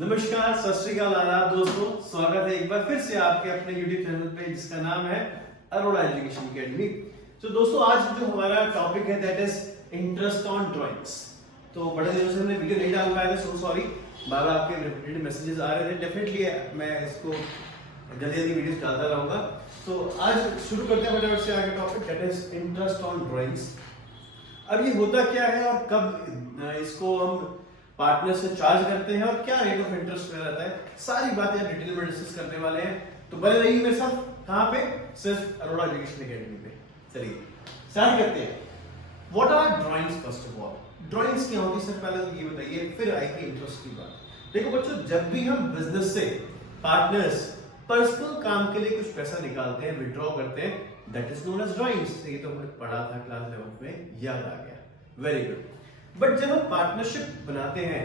नमस्कार, सत श्री अकाल, आदाब दोस्तों। स्वागत है एक बार फिर से आपके अपने YouTube चैनल पे जिसका नाम है अरोड़ा एजुकेशन अकेडमी। तो दोस्तों आज जो हमारा टॉपिक है that is interest on drawings. तो बड़े दिनों से हमने वीडियो नहीं डाल पाया था, सो सॉरी। बार बार आपके रिपीटेड मैसेजेस आ रहे थे। डेफिनेटली मैं इसको जल्दी जल्दी वीडियोस डालता रहूंगा। तो आज शुरू करते हैं फटाफट से आगे topic that is interest on drawings. अब ये होता क्या है और कब इसको हम पार्टनर से चार्ज करते हैं और क्या रेट ऑफ इंटरेस्ट में रहता है, सारी बातें डिटेल में डिस्कस करने वाले हैं। तो बने रहिए मेरे साथ। कहां पे? सिर्फ अरोड़ा एजुकेशन अकेडमी पे। चलिए स्टार्ट करते हैं। What are drawings? First of all drawings क्या होती है सर, पहले तो ये बताइए, फिर आएगी इंटरेस्ट की बात। देखो बच्चों, जब भी हम बिजनेस से पार्टनर्स पर्सनल काम के लिए कुछ पैसा निकालते हैं, विड्रॉ करते हैं, that is known as drawings. ये तो हमने पढ़ा था क्लास 11 में, याद आ गया, वेरी गुड। बट जब हम पार्टनरशिप बनाते हैं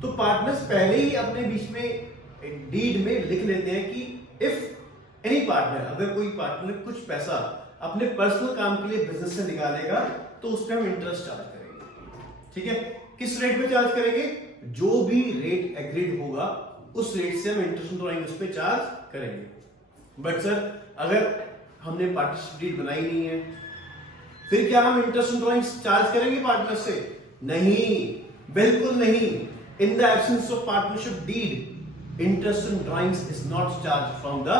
तो पार्टनर्स पहले ही अपने बीच में डीड में लिख लेते हैं कि इफ एनी पार्टनर, अगर कोई पार्टनर कुछ पैसा अपने पर्सनल काम के लिए बिजनेस से निकालेगा तो उस पर हम इंटरेस्ट चार्ज करेंगे। ठीक है, किस रेट पे चार्ज करेंगे? जो भी रेट एग्रीड होगा उस रेट से हम इंटरेस्ट ड्राइंग उस पर चार्ज करेंगे। बट सर अगर हमने पार्टनरशिप डीड बनाई नहीं है, फिर क्या हम इंटरेस्ट ड्राइंग चार्ज करेंगे पार्टनर से? नहीं, बिल्कुल नहीं। In the absence of partnership deed, interest drawings is not charge from the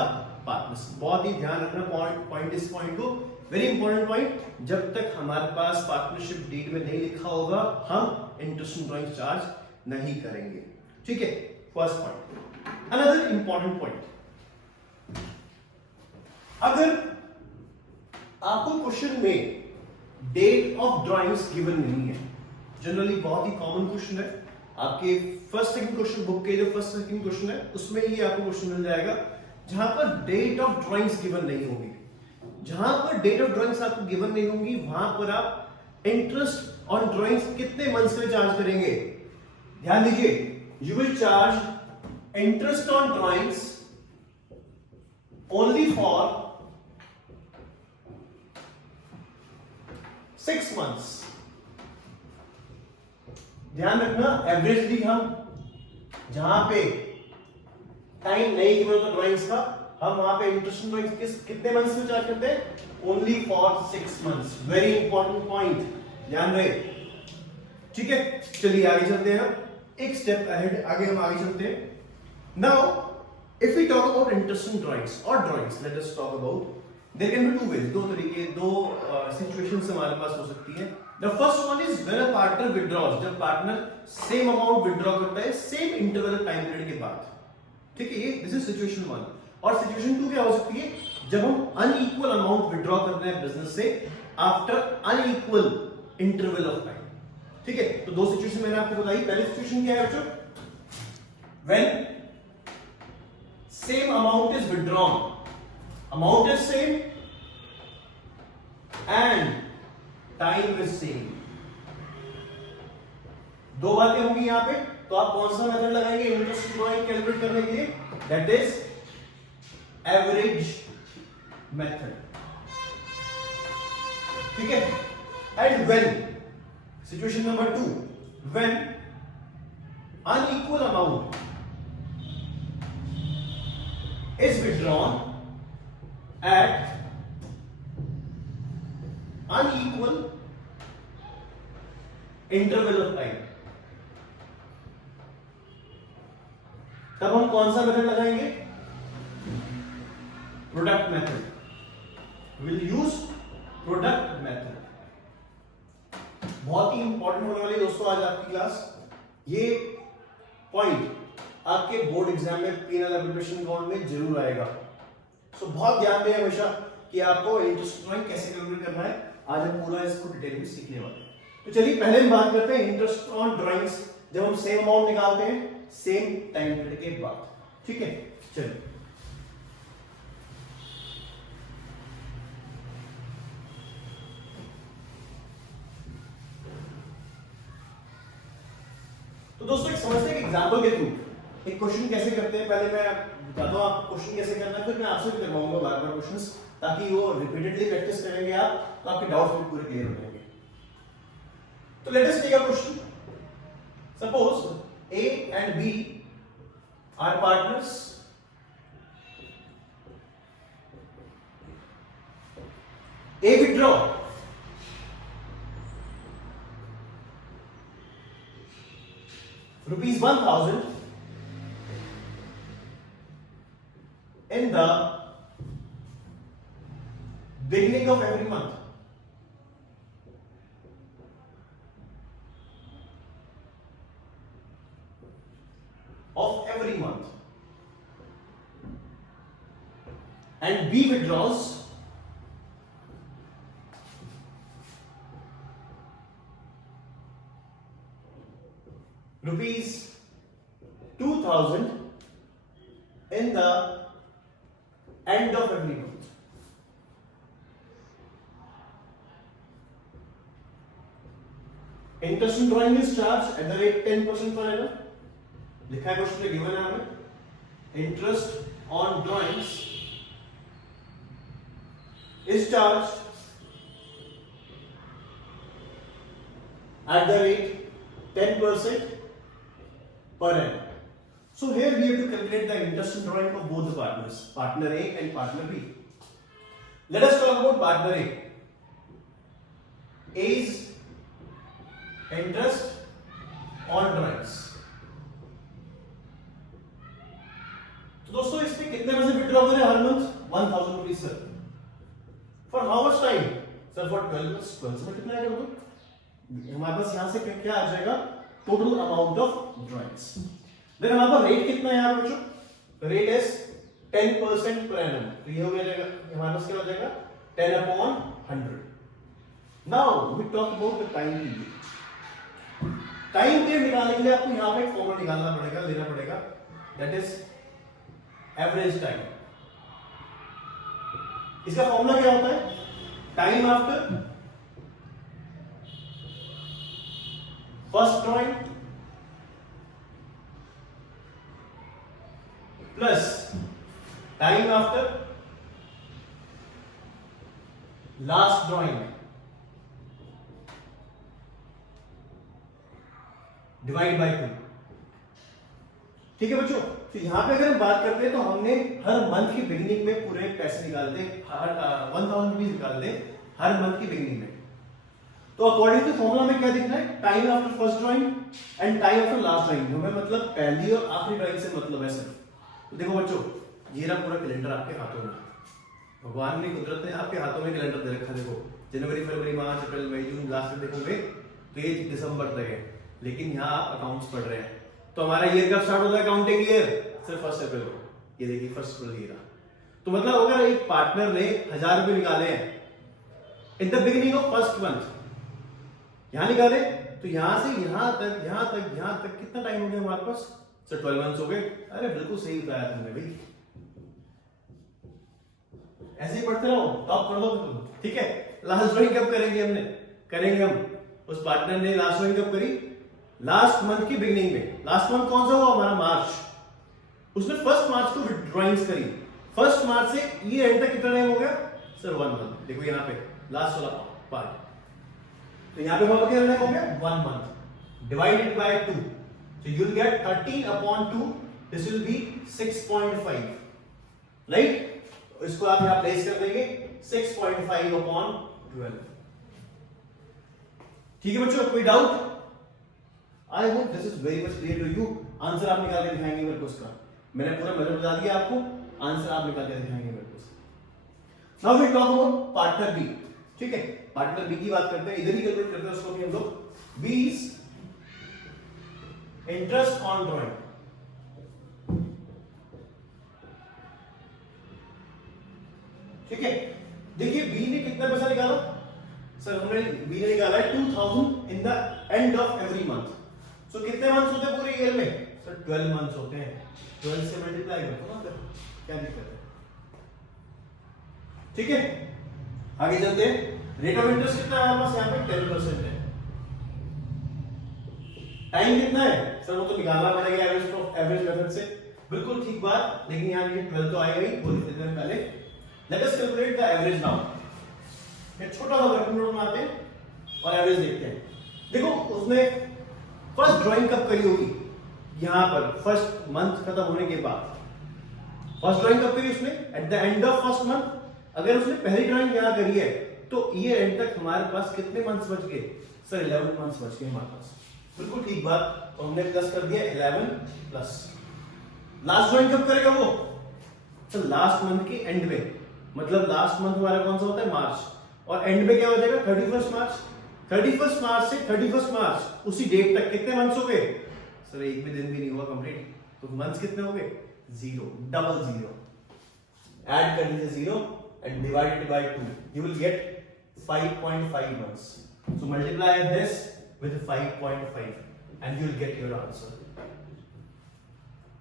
partners. बहुत ही ध्यान रखना पॉइंट इस पॉइंट को, वेरी इंपॉर्टेंट पॉइंट। जब तक हमारे पास पार्टनरशिप डीड में नहीं लिखा होगा हम इंटरेस्ट ड्राइंग चार्ज नहीं करेंगे। ठीक है, first point. Another important point, अगर आपको क्वेश्चन में डेट ऑफ ड्राइंग्स गिवन नहीं है, जनरली बहुत ही कॉमन क्वेश्चन है आपके फर्स्ट सेकंड क्वेश्चन बुक के, जो फर्स्ट सेकंड क्वेश्चन है उसमें ही आपको क्वेश्चन मिल जाएगा जहां पर डेट ऑफ ड्राइंग्स गिवन नहीं होगी। जहां पर डेट ऑफ ड्राइंग्स आपको गिवन नहीं होंगी वहां पर आप इंटरेस्ट ऑन ड्राइंग्स कितने मंथ्स के लिए चार्ज करेंगे? ध्यान दीजिए, you will charge interest on drawings only for 6 months। ध्यान रखना, एवरेजली हम जहां पे टाइम नहीं गिवन होता ड्राइंग्स का, हम वहां पे इंटरेस्ट ड्राइंग्स कितने मंथ्स में चार्ज करते हैं? Only for 6 months। Very important point, ध्यान रहे। ठीक है, चलिए आगे चलते हैं। एक स्टेप अहेड, आगे हम आगे चलते हैं। Now if we talk about interest drawings और drawings, let us talk about, there can be two ways, दो तरीके, दो सिचुएशंस हमारे पास हो सकती है। The first one is when a partner withdraws, जब पार्टनर सेम अमाउंट विथड्रॉ करता है सेम इंटरवल टाइम पीरियड के बाद। ठीक है, ये दिस इज सिचुएशन 1। और सिचुएशन 2 क्या हो सकती है? जब हम अनइक्वल अमाउंट विथड्रॉ कर रहे हैं बिजनेस से after unequal interval of time. ठीक है, तो दो सिचुएशन मैंने आपको बताई। पहली सिचुएशन क्या है बच्चों? When same amount is withdrawn, amount is same and time is same। दो बातें होंगी यहां पे, तो आप कौन सा मेथड लगाएंगे इंटरेस्ट ड्राइंग कैलकुलेट करने के लिए? That is average method. ठीक है, and when, situation number 2, when unequal amount is withdrawn at unequal interval of time, तब हम कौन सा मेथड लगाएंगे? Product method. Will use product method. बहुत ही इंपॉर्टेंट होने वाली दोस्तों आज आपकी क्लास। ये पॉइंट आपके बोर्ड एग्जाम में P&L एप्लीकेशन अकाउंट में जरूर आएगा। तो बहुत ध्यान दें हमेशा कि आपको इंटरेस्ट ड्राइंग कैसे कैलकुलेट करना है। आज हम पूरा इसको डिटेल में सीखने वाले हैं। तो चलिए पहले हम बात करते हैं इंटरेस्ट ऑन ड्राइंग्स जब हम सेम अमाउंट निकालते हैं सेम टाइम पीरियड के बाद। ठीक है, चलिए तो दोस्तों एक समझते हैं एग्जांपल के थ्रू एक क्वेश्चन कैसे करते हैं। पहले मैं बताता हूं आपको क्वेश्चन कैसे करना है, फिर मैं आपसे भी करवाऊंगा बार बार क्वेश्चंस, ताकि वो रिपीटेडली प्रैक्टिस करेंगे आप तो आपके डाउट्स भी पूरे क्लियर हो जाएंगे। तो let us take a question. Suppose A and B are partners. A withdraw rupees 1000 in the beginning of every month. Of every month. And B withdraws rupees 2000 in the end of every month. Interest on drawing is charged at the rate 10% per annum. लिखा है question में, given है हमें interest on drawings is charged at the rate 10% per annum. So here we have to calculate the interest on drawing of both the partners, partner A and partner B. Let us talk about partner A. A's interest on drawings. तो दोस्तों इसमें कितने पैसे withdraw करें हर month? 1000 rupees sir. For how much time? Sir for 12 months. 12 से multiply कर दो, हमारे पास यहां से क्या आ जाएगा? Total amount of drawings. Then हमारे पास रेट कितना है यार बच्चों? Rate is 10% per annum. तो ये हो जाएगा, हमारे पास क्या हो जाएगा? 10 upon 100. Now we talk about the time period. Time period निकालने के लिए आपको यहां पे एक फॉर्मूला निकालना पड़ेगा, लेना पड़ेगा, दैट इज एवरेज टाइम. इसका फॉर्मूला क्या होता है? Time after first drawing plus time after last drawing divide by 2. ठीक है बच्चों. तो यहां पे अगर हम बात करते हैं तो हमने हर मंथ की बिगिनिंग में पूरे पैसे निकालते हैं, हर 1000 रुपीज निकालते हैं हर मंथ की बिगिनिंग में. तो अकॉर्डिंग टू फॉर्मूला में क्या दिखना है? Time after first drawing and time after last drawing. हमें मतलब पहली और आखिरी ड्राइंग से मतलब है सर. तो देखो बच्चों, ये रहा पूरा कैलेंडर आपके हाथों में. भगवान ने, कुदरत ने आपके हाथों में कैलेंडर दे रखा. देखो जनवरी, फरवरी, मार्च, अप्रैल, मई, जून, लास्ट में देखोगे तो ये दिसंबर तक है. लेकिन यहाँ आप अकाउंट्स पढ़ रहे हैं तो हमारा ईयर कब स्टार्ट होता है? अकाउंटिंग ईयर सिर्फ 1 अप्रैल को. ये देखिए 1 अप्रैल ईयर. तो मतलब अगर एक पार्टनर ने 1000 रुपए निकाले हैं in the beginning of first month, यहां निकाले, तो यहां से यहां तक कितना टाइम हो गया हमारे पास? सर 12 मंथ्स हो गए. अरे बिल्कुल सही बताया तुमने भाई. ऐसे ही पढ़ते रहो, टॉप कर दो तुम. ठीक है. लास्ट ड्राइंग कब करेंगे? करेंगे हम. उस पार्टनर ने लास्ट ड्राइंग कब करी? लास्ट मंथ की बिगिनिंग में. लास्ट मंथ कौन सा हुआ हमारा? मार्च. उसने 1 मार्च को ड्राइंग्स करी. 1 मार्च से ईयर एंड तक कितना टाइम हो गया? Sir 1 month. देखो यहाँ पे लास्ट वाला पार्ट. तो यहाँ पे हमारा क्या हो गया? 1 month divided by 2. So you will get 13 upon 2. This will be 6.5. Right? इसको आप यहाँ प्लेस कर देंगे 6.5 upon 12. ठीक है बच्चों, कोई doubt? I hope this is very much clear to you. Answer आप निकाल के दिखाएंगे मेरे को इसका. मैंने पूरा मेथड बता दिया आपको, आंसर आप निकाल के दिखाएंगे मेरे को. Now we talk about partner B. ठीक है, पार्टनर बी की बात करते हैं. इधर ही कैलकुलेट करते हैं उसको भी हम लोग. B is interest on drawing. ठीक है. देखिए बी ने कितना पैसा निकाला? सर हमने बी ने निकाला है 2000 in the end of every month. So कितने मंथ्स होते हैं पूरे ईयर में? सर 12 मंथ्स होते हैं. 12 से मल्टीप्लाई करो ना, क्या दिक्कत है? ठीक है, आगे चलते हैं. रेट ऑफ इंटरेस्ट कितना है हमारे पास? यहाँ पे 10% है. टाइम कितना है? सर वो तो निकालना पड़ेगा एवरेज मेथड से. बिल्कुल ठीक बात. लेकिन यहाँ ये 12 तो आएगा ही, बोल देते हैं पहले. Let us calculate the average now. एक छोटा सा वर्किंग नोट बनाते हैं और एवरेज देखते हैं. देखो उसने फर्स्ट ड्राइंग कब करी होगी? यहां पर फर्स्ट मंथ खत्म होने के बाद फर्स्ट ड्राइंग कब करी उसने? At the end of first month. अगर उसने पहली ड्राइंग यहां करी है तो ईयर एंड तक हमारे पास कितने मंथ्स बच गए? सर 11 मंथ्स बच गए हमारे पास। बिल्कुल ठीक बात, तो हमने प्लस कर दिया 11 प्लस। लास्ट ड्राइंग कब करेगा वो? सर लास्ट मंथ के एंड में, मतलब लास्ट मंथ हमारा कौन सा होता है? मार्च, और एंड में क्या हो जाएगा? 31 मार्च। 31 मार्च से 31 मार्च उसी डेट तक कितने मंथ्स हो गए? सर एक भी दिन भी नहीं हुआ कंप्लीट, तो मंथ्स कितने हो गए? 0, डबल 0। ऐड कर लीजिए 0 and divide it by 2, you will get 5.5 months. So multiply this with 5.5 and you will get your answer.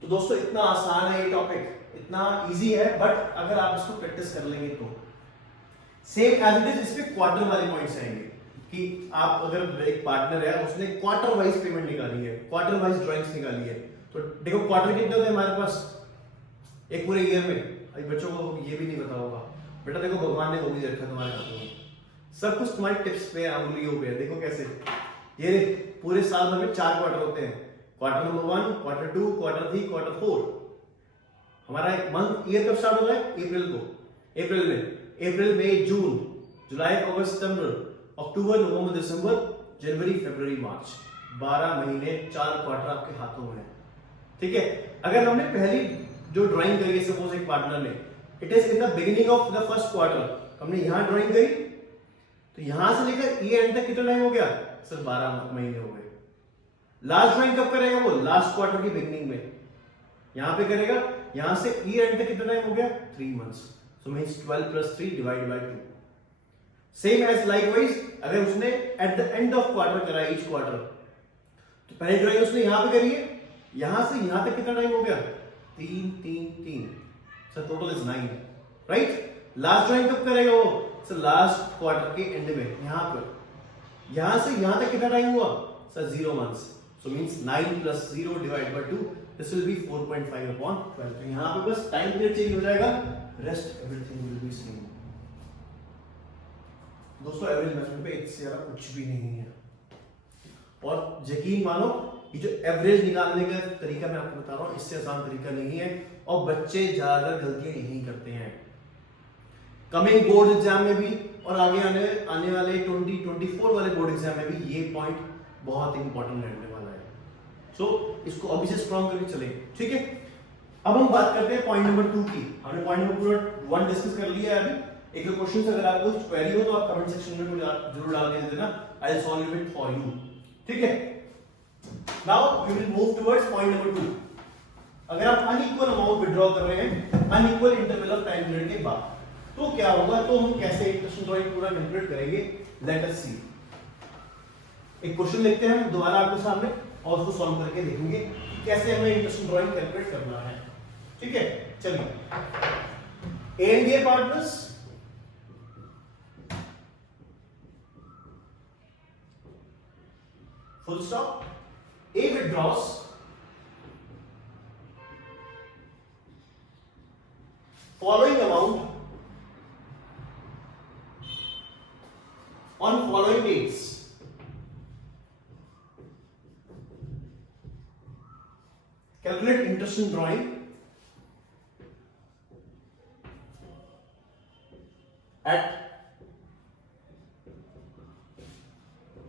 तो दोस्तों इतना आसान है ये टॉपिक, इतना इजी है, बट अगर आप इसको प्रैक्टिस कर लेंगे तो सेम एज इट इज इस पे क्वार्टर वाले पॉइंट्स आएंगे कि आप अगर एक पार्टनर है उसने क्वार्टर वाइज पेमेंट निकाली है, क्वार्टर वाइज ड्राइंग्स निकाली है, तो देखो क्वार्टर कितने होते हैं हमारे पास एक पूरे ईयर में? अभी बच्चों को ये भी नहीं पता होगा। बेटा देखो भगवान ने वो भी रखा तुम्हारे हाथों में, सब कुछ तुम्हारे टिप्स पे, अंगुलियों पे। देखो कैसे ये पूरे साल भर में 4 क्वार्टर होते हैं, quarter number 1, quarter 2, quarter 3, quarter 4। हमारा एक मंथ ईयर कब स्टार्ट होता है? अप्रैल को। अप्रैल में अप्रैल, मई, जून, जुलाई, अगस्त, सितंबर, अक्टूबर, नवंबर, दिसंबर, जनवरी, फरवरी, मार्च। 12 महीने, 4 क्वार्टर आपके हाथों में है। ठीक है, अगर हमने पहली जो ड्राइंग करी है सपोज एक पार्टनर ने, it is in the beginning of the first quarter, हमने यहां ड्राइंग करी, तो यहां से लेकर ईयर एंड तक कितना टाइम हो गया? सर 12 महीने हो गए। लास्ट ड्राइंग कब करेगा वो? लास्ट क्वार्टर की बिगिनिंग में यहां पे करेगा, यहां से ईयर एंड तक कितना टाइम हो गया? 3 months. So means 12 + 3 divide by 2। Same as likewise अगर उसने at the end of quarter करा ईच क्वार्टर, तो पहली ड्राइंग उसने यहां पे करी है, यहां से यहां तक कितना टाइम हो गया? 3 3 3। Sir total is 9, right? Last drawing कब करेगा वो? सर लास्ट क्वार्टर के एंड में, यहां पर, यहां से यहां तक कितना टाइम हुआ? Sir 0 months. So means 9 + 0 divide by 2, this will be 4.5/12। तो यहां पे बस टाइम पीरियड चेंज हो जाएगा, rest everything will be same. दोस्तों एवरेज मेथड पे इससे ज्यादा कुछ भी नहीं है, और यकीन मानो ये जो एवरेज निकालने का तरीका मैं आपको बता रहा हूं, इससे आसान तरीका नहीं है, और बच्चे ज्यादातर गलतियां यही करते हैं। कमिंग बोर्ड एग्जाम में भी और आगे आने वाले 2024 वाले बोर्ड एग्जाम में भी ये पॉइंट बहुत इंपॉर्टेंट रहने वाला है। सो इसको अभी से स्ट्रॉन्ग करके चले, ठीक है? अब हम बात करते हैं पॉइंट नंबर 2 की। हमने पॉइंट नंबर 1 डिस्कस कर लिया है अभी। एक क्वेश्चन अगर आपको कुछ क्वेरी हो तो आप कमेंट सेक्शन में जरूर डाल के देना, I will solve it for you, ठीक है? Now we will move towards point number 2। अगर आप अनइक्वल अमाउंट विड्रॉ कर रहे हैं unequal interval of time period के बाद, तो क्या होगा? तो हम कैसे इंटरेस्ट ड्राइंग पूरा कैलकुलेट करेंगे, लेट अस सी। एक क्वेश्चन लिखते हैं हम दोबारा आपके सामने और उसको सॉल्व करके देखेंगे कैसे हमें इंटरेस्ट ड्राइंग कैलकुलेट करना है, ठीक है? चलिए, A and B partners, full stop. A withdraws following amount on following dates. Calculate interest in drawing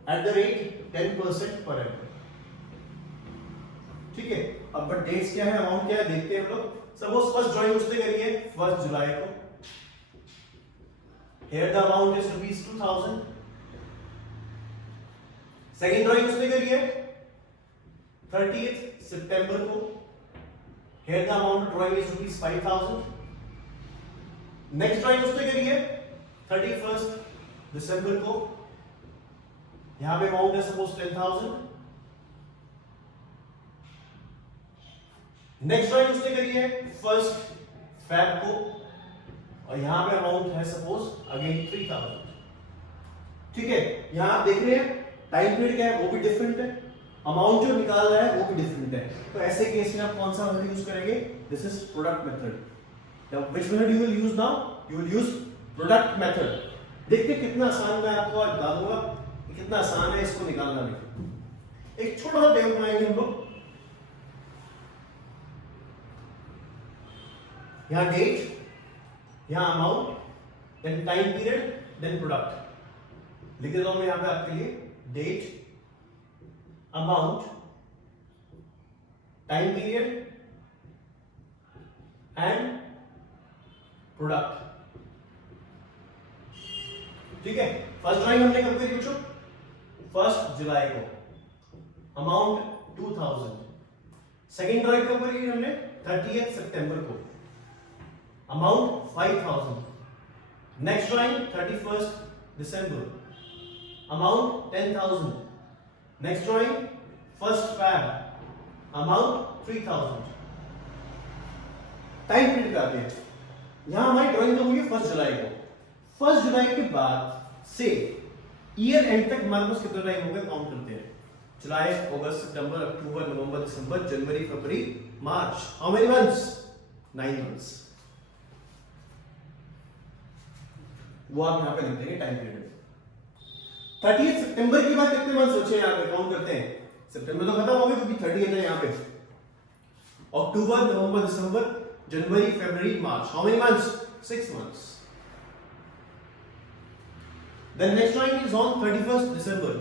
at the rate 10% per annum, ठीक है? अब बट डेट्स क्या है, अमाउंट क्या है, देखते हैं हम लोग। सपोज फर्स्ट ड्राइंग उसने करी है 1 जुलाई को, here the amount is ₹2000। Second drawing उसने करी है 30th सितंबर को, here the amount drawing is ₹5000। Next drawing उसने करी है 31st दिसंबर को, यहां पे अमाउंट है सपोज 10000। नेक्स्ट ड्राइंग उसने करी है 1st फेब को, और यहां पे अमाउंट है सपोज अगेन 3000, ठीक है? यहां आप देख रहे हैं टाइम पीरियड क्या है, वो भी डिफरेंट है, अमाउंट जो निकाल रहा है वो भी डिफरेंट है। तो ऐसे केस में आप कौन सा मेथड यूज करेंगे? This is product method. Now which method you will use? Now you will use product method. देखते कितना आसान, मैं आपको आज बता दूंगा कितना आसान है इसको निकालना। देखो एक छोटा सा टेबल बनाएंगे हम लोग, यहां डेट, यहां amount, then time period, then product. लिख देता हूं मैं यहां पे आपके लिए, date, amount, time period and product. ठीक है, फर्स्ट ड्राइंग हमने कब करी बच्चों? 1 जुलाई को, अमाउंट 2000। सेकेंड ड्राइंग कब करी हमने? 30 सितंबर को, अमाउंट 5000। नेक्स्ट ड्राइंग 31 दिसंबर, amount 10,000। Next drawing 1 Feb, amount 3000। Time period आते हैं, यहां हमारी ड्राइंग कब हुई है? 1 जुलाई को। 1 जुलाई के बाद से ईयर एंड तक हमारे पास कितना टाइम हो गया, काउंट करते हैं। जुलाई, अगस्त, सितंबर, अक्टूबर, नवंबर, दिसंबर, जनवरी, फरवरी, मार्च। How many months? 9 मंथ्स। वो आप यहां पे लिख देंगे टाइम पीरियड। 30 सितंबर के बाद कितने मंथ्स बचे यहां पे, काउंट करते हैं। सितंबर तो खत्म हो गया क्योंकि 30 है यहां पे। अक्टूबर, नवंबर, दिसंबर, जनवरी, फरवरी, मार्च। How many months? 6 months. Then next drawing is on 31st December.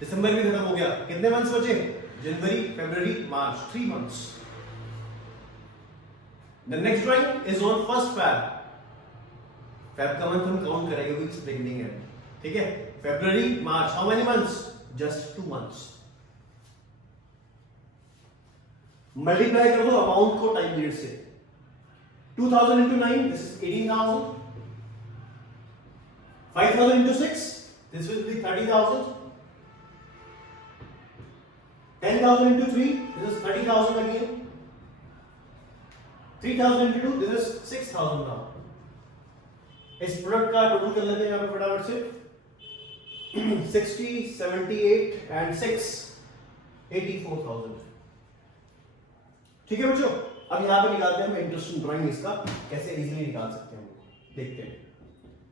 दिसंबर भी खत्म हो गया, कितने मंथ्स बचे? जनवरी, फरवरी, मार्च, 3 months. The next drawing is on 1st Feb. Feb का मंथ हम काउंट करेंगे क्योंकि बिगिनिंग है, ठीक है। फरवरी, मार्च, how many months? Just 2 months. Multiply कर दो अमाउंट को टाइम पीरियड से। 2000 into 9, this is 18,000. 5,000 into 6, this will be 30,000. 10,000 into 3, this is 30,000 again. 3,000 into 2, this is 6,000 now. इस प्रोडक्ट का टोटल कर लेते हैं यहाँ पे फटाफट से। 60, 78 and 6, 84,000। ठीक है बच्चों, अब यहां पे निकालते हैं हम इंटरेस्ट ऑन ड्राइंग। इसका कैसे इजीली निकाल सकते हैं, देखते हैं।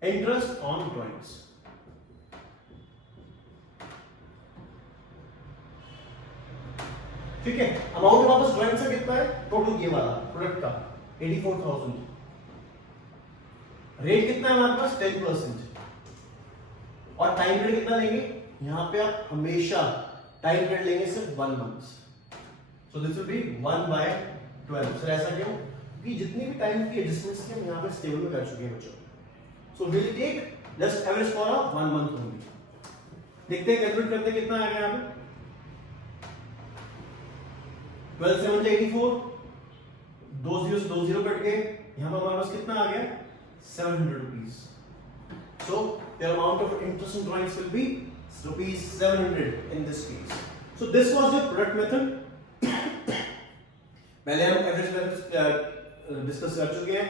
इंटरेस्ट ऑन ड्राइंग्स, ठीक है। अमाउंट वापस ड्राइंग से कितना है? टोटल ये वाला प्रोडक्ट का 84,000। रेट कितना है हमारे पास? 10%। और टाइम पीरियड कितना लेंगे? यहां पे आप हमेशा टाइम पीरियड लेंगे सिर्फ 1 month। So this will be 1/12। Sir ऐसा क्यों? क्योंकि जितनी भी टाइम की एडजस्टमेंट्स हम यहाँ पे टेबल में कर चुके हैं बच्चों। So will take just average for 1 month only. देखते हैं कैलकुलेट करते हैं कितना आ गया यहाँ पे। 12 से 1 84, 2 0 से 2 0 कट गए, यहाँ पर हमारे पास कितना आ गया? 700 rupees. So the amount of interest on drawings will be rupees 700 in this case. So this was your product method. पहले हम एवरेज मेथड डिस्कस कर चुके हैं।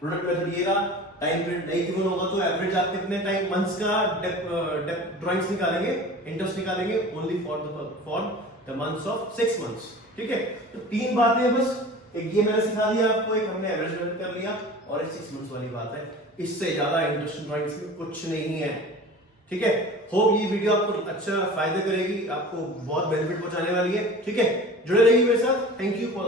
प्रोडक्ट मेथड ये रहा। टाइम पीरियड नहीं गिवन होगा तो एवरेज आप कितने टाइम मंथ्स का ड्राइंग्स निकालेंगे, इंटरेस्ट निकालेंगे only for the months of 6 months। ठीक है, तो 3 बातें बस। एक ये मैंने सिखा दिया आपको, एक हमने एवरेज मेथड कर लिया, और एक 6 months वाली बात है। इससे ज्यादा इंटरेस्ट ड्राइंग्स में कुछ नहीं है। ठीक है, होप ये वीडियो आपको अच्छा फायदा करेगी, आपको बहुत बेनिफिट पहुंचाने वाली है। ठीक है, जुड़े रहिए मेरे साथ। Thank you for